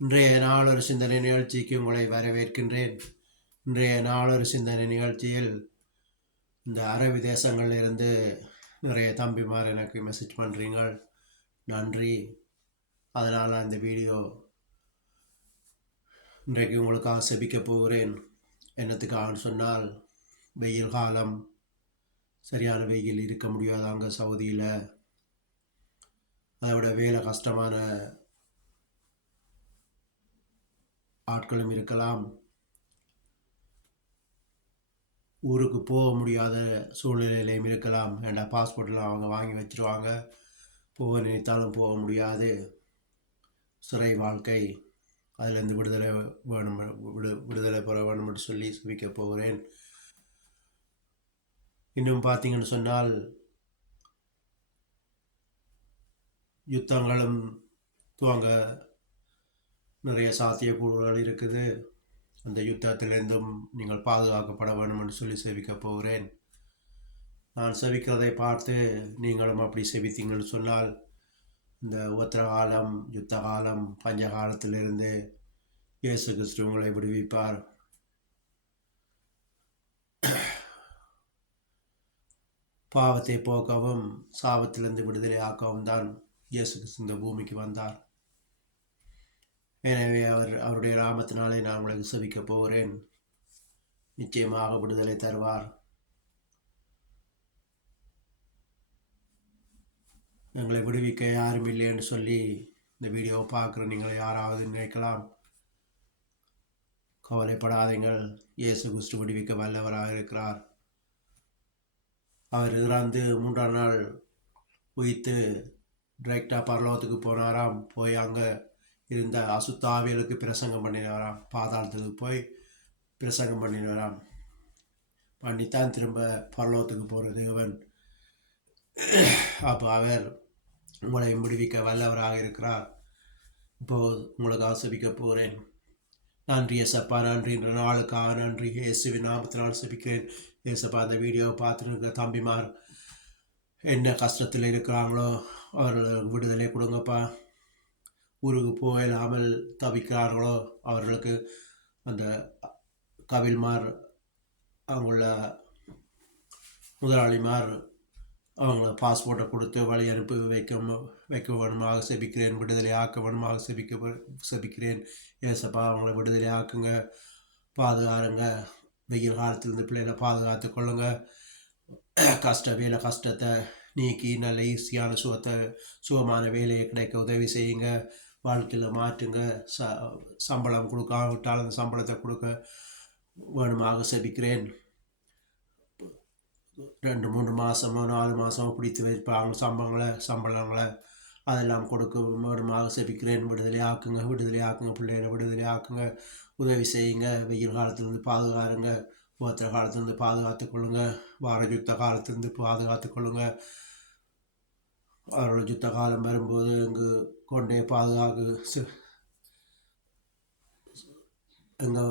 இன்றைய நாளொரு சிந்தனை நிகழ்ச்சிக்கு உங்களை வரவேற்கின்றேன். இன்றைய நாளொரு சிந்தனை நிகழ்ச்சியில் இந்த அரபி தேசங்கள்ல இருந்து நிறைய தம்பிமார் எனக்கு மெசேஜ் பண்ணுறீங்க, நன்றி. அதனால் இந்த வீடியோ இன்றைக்கு உங்களுக்காக செபிக்க போகிறேன். என்னத்துக்காகன்னு சொன்னால், வெயில் காலம், சரியான வெயில் இருக்க முடியாது அங்கே சவுதியில். அதை விட வேலை கஷ்டமான ஆட்களும் இருக்கலாம். ஊருக்கு போக முடியாத சூழ்நிலையிலையும் இருக்கலாம். ஏன்னா பாஸ்போர்ட்டில் அவங்க வாங்கி வச்சுருவாங்க, போக நினைத்தாலும் போக முடியாது. சிறை வாழ்க்கை, அதிலிருந்து விடுதலை வேணும், விடுதலை பெற வேணும் என்று சொல்லி செபிக்க போகிறேன். இன்னும் பார்த்தீங்கன்னு சொன்னால், யுத்தங்களும் துவங்க நிறைய சாத்தியக்கூறுகள் இருக்குது. அந்த யுத்தத்திலிருந்தும் நீங்கள் பாதுகாக்கப்பட வேண்டும் என்று சொல்லி செபிக்க போகிறேன். நான் செபிக்கிறதை பார்த்து நீங்களும் அப்படி செபித்தீங்கன்னு சொன்னால், இந்த உத்தர காலம், யுத்த காலம், பஞ்ச காலத்திலிருந்து இயேசு கிறிஸ்து உங்களை விடுவிப்பார். பாவத்தை போக்கவும் சாபத்திலிருந்து விடுதலை ஆக்கவும் தான் இயேசு கிறிஸ்து இந்த பூமிக்கு வந்தார். எனவே அவருடைய நாமத்தினாலே நான் உங்களுக்கு செபிக்க போகிறேன். நிச்சயமாக விடுதலை தருவார். எங்களை விடுவிக்க யாரும் இல்லை என்று சொல்லி இந்த வீடியோவை பார்க்குற நீங்கள் யாராவது நினைக்கலாம். கவலைப்படாதீங்கள், இயேசு கிறிஸ்து விடுவிக்க வல்லவராக இருக்கிறார். அவர் இறந்து 3ஆம் நாள் உயிர்த்து டிரெக்டாக பரலோகத்துக்கு போனாராம். போய் அங்கே இருந்த அசுத்தாவியலுக்கு பிரசங்கம் பண்ணினாராம். பாதாளத்துக்கு போய் பிரசங்கம் பண்ணினாராம். பண்ணித்தான் திரும்ப பரலோகத்துக்கு போகிற தேவன். அப்போ அவர் உங்களை விடுவிக்க வல்லவராக இருக்கிறார். இப்போது உங்களுக்கு ஆசிரிக்க போகிறேன். நன்றி ஏசப்பா, நன்றி, இந்த நாளுக்காக நன்றி. இயேசுவின் நாமத்தினால் செபிக்கிறேன். ஏசப்பா, அந்த வீடியோவை பார்த்துட்டு இருக்கிற தம்பிமார் என்ன கஷ்டத்தில் இருக்கிறாங்களோ அவர்களுக்கு விடுதலை கொடுங்கப்பா. ஊருக்கு போயிடாமல் தவிக்கிறார்களோ அவர்களுக்கு அந்த கவில்மார், அவங்கள முதலாளிமார் அவங்கள பாஸ்போர்ட்டை கொடுத்து வழி அனுப்பி வைக்க வேணுமாக செபிக்கிறேன். விடுதலை ஆக்க வேணுமாக செபிக்கிறேன். ஏசப்பா, அவங்கள விடுதலை ஆக்குங்க, பாதுகாருங்க. வெயில் காலத்திலிருந்து பிள்ளைகளை பாதுகாத்து கொள்ளுங்க. வேலை கஷ்டத்தை நீக்கி நல்ல ஈஸியான சுகமான வேலையை கிடைக்க உதவி செய்யுங்க. வாழ்க்கையில் மாற்றுங்க. சம்பளம் கொடுக்காவிட்டால் அந்த சம்பளத்தை கொடுக்க வேணுமாக செபிக்கிறேன். 2-3 மாதமோ 4 மாதமோ பிடித்து வைப்பாங்க சம்பளங்களை அதெல்லாம் கொடுக்க வேணுமாக செபிக்கிறேன். விடுதலை ஆக்குங்க, விடுதலை ஆக்குங்க, பிள்ளைகளை விடுதலை ஆக்குங்க, உதவி செய்யுங்க. வெயில் காலத்திலிருந்து பாதுகாருங்க, உத்திர காலத்திலிருந்து பாதுகாத்து கொள்ளுங்க, வார யுத்த காலத்திலிருந்து பாதுகாத்து கொள்ளுங்க. அவர்கள் யுத்த காலம் வரும்போது இங்கு கொண்டே எங்கே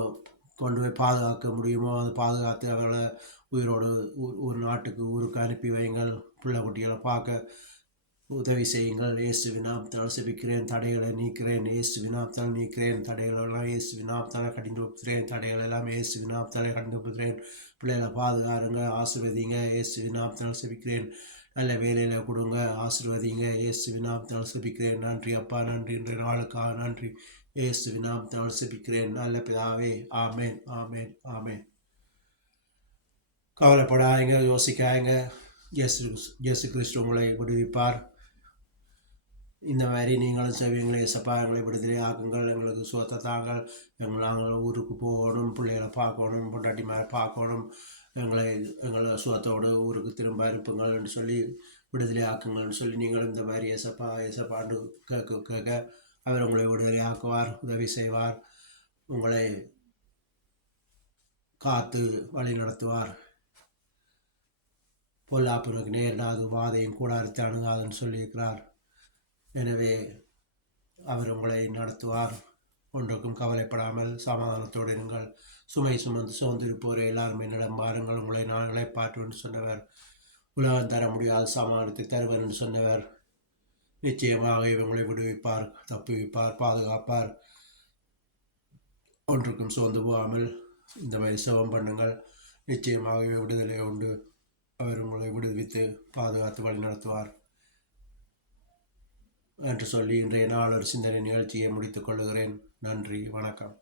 கொண்டு போய் பாதுகாக்க முடியுமோ அது பாதுகாத்து அவர்களை உயிரோடு ஒரு நாட்டுக்கு ஊருக்கு அனுப்பி வையுங்கள். பிள்ளை குட்டிகளை பார்க்க உதவி செய்யுங்கள். இயேசுவின் நாமத்தால் செபிக்கிறேன். தடைகளை நீக்கிறேன். இயேசுவின் நாமத்தால் நீக்கிறேன். தடைகளெல்லாம் இயேசுவின் நாமத்தால் கடிந்து வைக்கிறேன். தடைகளெல்லாம் இயேசுவின் நாமத்தால் கடிந்து வைக்கிறேன். பிள்ளைகளை பாதுகாருங்க, ஆசீர்வதிங்க. இயேசுவின் நாமத்தால் செபிக்கிறேன். நல்ல வேலையில் கொடுங்க, ஆசீர்வதிங்க. இயேசுவின் நாமத்தால் செபிக்கிறேன். நன்றி அப்பா, நன்றி. இன்றைய நாளுக்காக நன்றி. இயேசுவின் நாமத்தால் செபிக்கிறேன் நல்ல பிதாவே. ஆமேன், ஆமேன், ஆமேன். கவலைப்படாதீங்க, யோசிக்காதீங்க. இயேசு கிறிஸ்து உங்களை விடுவிப்பார். இந்த மாதிரி நீங்களும் செய்வீங்களே. ஏசப்பா, எங்களை விடுதலை ஆக்குங்கள், எங்களுக்கு சுகத்தை தாங்கள். நாங்கள் ஊருக்கு போகணும், பிள்ளைகளை பார்க்கணும், பொண்டாட்டி மாதிரி பார்க்கணும். எங்களை சுகத்தோடு ஊருக்கு திரும்ப அனுப்புங்கள் என்று சொல்லி விடுதலை ஆக்குங்கள்னு சொல்லி நீங்களும் இந்த மாதிரி ஏசப்பாண்டு கேட்க அவர் உங்களை விடுதலை ஆக்குவார், உதவி செய்வார், உங்களை காத்து வழி நடத்துவார். பொல்லாப்புனுக்கு நேரிடாது, வாதையும் கூடாரத்தை அணுகாதுன்னு சொல்லியிருக்கிறார். எனவே அவர் உங்களை நடத்துவார். ஒன்றுக்கும் கவலைப்படாமல் சமாதானத்தோடு இருங்கள். சுமை சுமந்து சோர்ந்திருப்போரை எல்லாருமே என்னிடம் பாருங்கள், உங்களை நான் இளைப்பாற்றுவேன் சொன்னவர். உலகம் தர முடியாத சமாதானத்தை தருவர் என்று சொன்னவர். நிச்சயமாக உங்களை விடுவிப்பார், தப்புவிப்பார், பாதுகாப்பார். ஒன்றுக்கும் சோர்ந்து போகாமல் இந்த மாதிரி செபம் பண்ணுங்கள். நிச்சயமாகவே விடுதலை உண்டு. அவர் உங்களை விடுவித்து பாதுகாத்து வழி நடத்துவார் என்று சொல்லி இன்றைய நாளொரு சிந்தனை நிகழ்ச்சியை முடித்துக் கொள்கிறேன். நன்றி, வணக்கம்.